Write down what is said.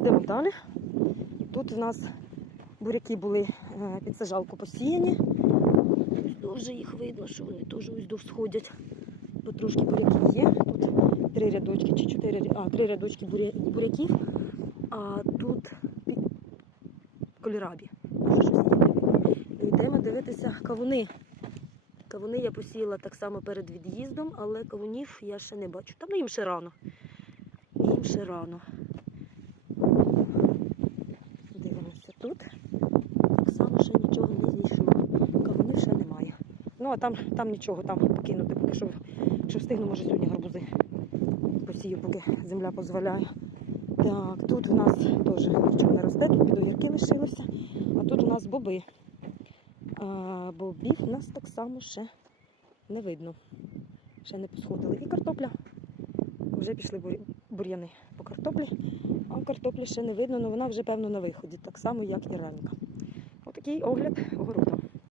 Йдемо далі. Тут у нас буряки були е, під сажалку посіяні. Вже їх видно, що вони теж ось довсходять. Потрошки буряки є. Тут три рядочки чи чотири а, три рядочки буряків, а тут пі- кольорабі. Йдемо дивитися кавуни. Кавуни я посіяла так само перед від'їздом, але кавунів я ще не бачу. Там їм ще рано. Їм ще рано. Дивимося тут. Так само ще нічого не зійшло. Кавунів ще немає. Ну, а там, там нічого, там покинути, поки що, що встигну, може сьогодні гарбузи посію, поки земля дозволяє. Так, тут у нас теж нічого не росте, тут під огірки лишилося. А тут у нас боби. А, бобів у нас так само ще не видно. Ще не посходили. І картопля. Вже пішли бур'яни по картоплі, а картоплі ще не видно, але вона вже певно на виході, так само, як і ранка. Отакий огляд огороду.